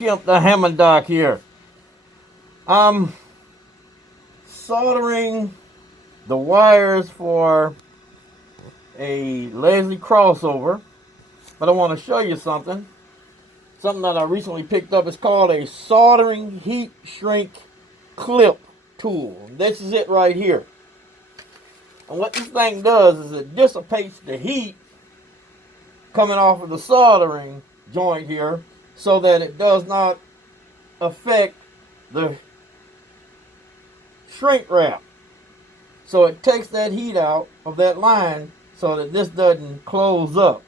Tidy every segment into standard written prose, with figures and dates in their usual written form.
Skimp the Hammerdock here. I'm soldering the wires for a Leslie crossover, but I want to show you something. Something that I recently picked up. It's called a soldering heat shrink clip tool. This is it right here. And what this thing does is it dissipates the heat coming off of the soldering joint here so that it does not affect the shrink wrap. So it takes that heat out of that line so that this doesn't close up.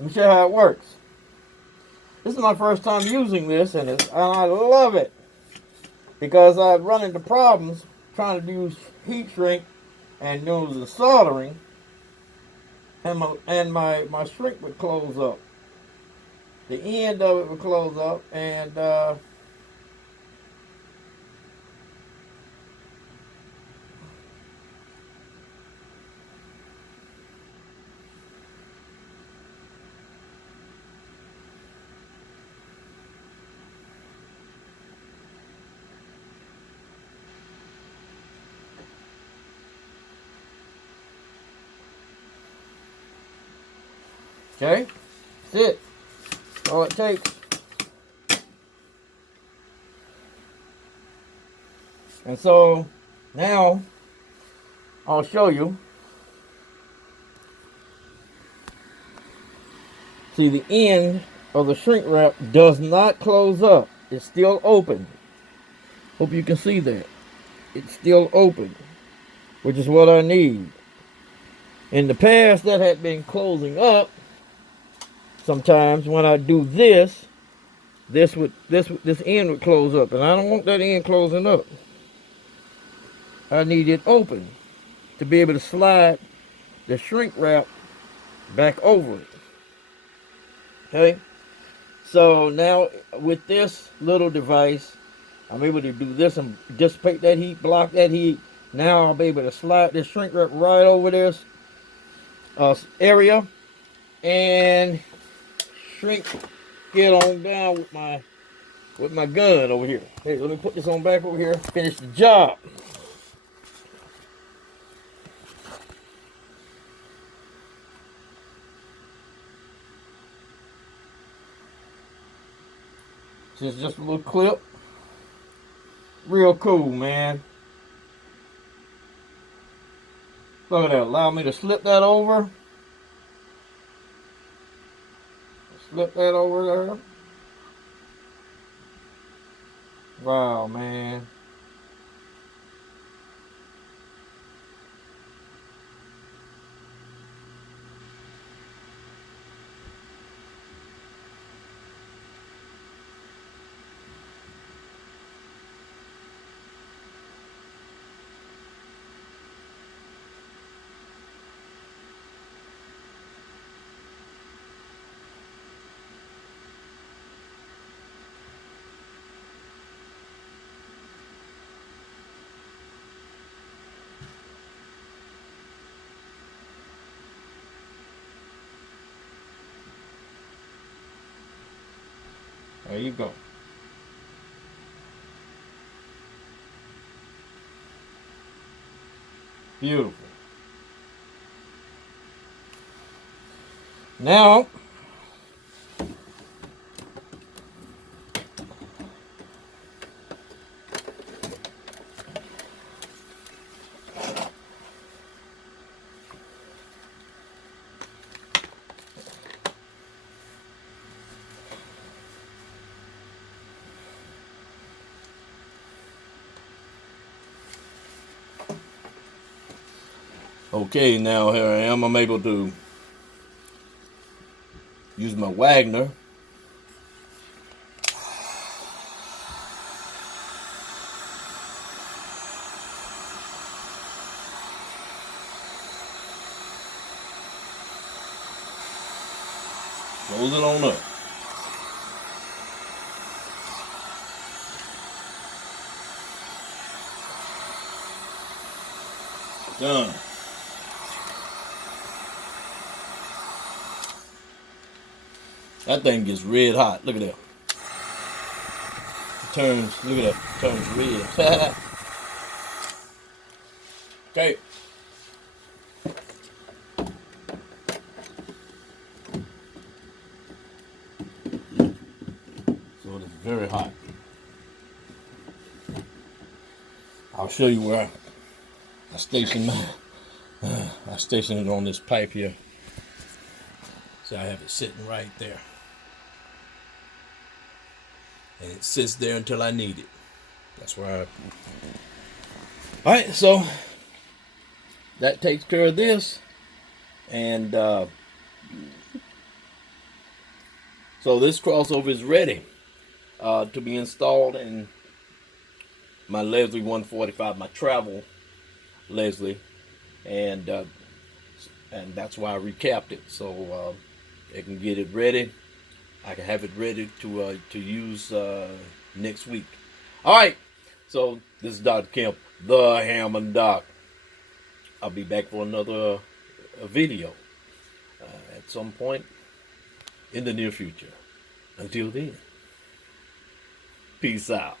Let me show you how it works. This is my first time using this, and I love it because I've run into problems trying to do heat shrink and doing the soldering, and my shrink would close up. The end of it would close up, and okay, that's it. That's all it takes. And so now I'll show you. See, the end of the shrink wrap does not close up. It's still open. Hope you can see that. It's still open, which is what I need. In the past, that had been closing up. Sometimes when I do this, this end would close up, and I don't want that end closing up. I need it open to be able to slide the shrink wrap back over it. Okay? So now with this little device, I'm able to do this and dissipate that heat, block that heat. Now I'll be able to slide this shrink wrap right over this area and shrink it on down with my gun over here. Hey, let me put this on back over here. Finish the job. This is just a little clip. Real cool, man. Look at that. Allow me to slip that over. Slip that over there. Wow, man. There you go. Beautiful. Now, okay, now here I am. I'm able to use my Wagner. Close it on up. Done. That thing gets red hot. Look at that. turns, look at that, turns red. Okay. So it is very hot. I'll show you where I station I station it on this pipe here. So I have it sitting right there. And it sits there until I need it. That's where Alright, so that takes care of this. And so this crossover is ready to be installed in my Leslie 145, my travel Leslie, and that's why I recapped it, so I can get it ready. I can have it ready to use next week. All right, so this is Dr. Kemp, the Hammond Doc. I'll be back for another video at some point in the near future. Until then, peace out.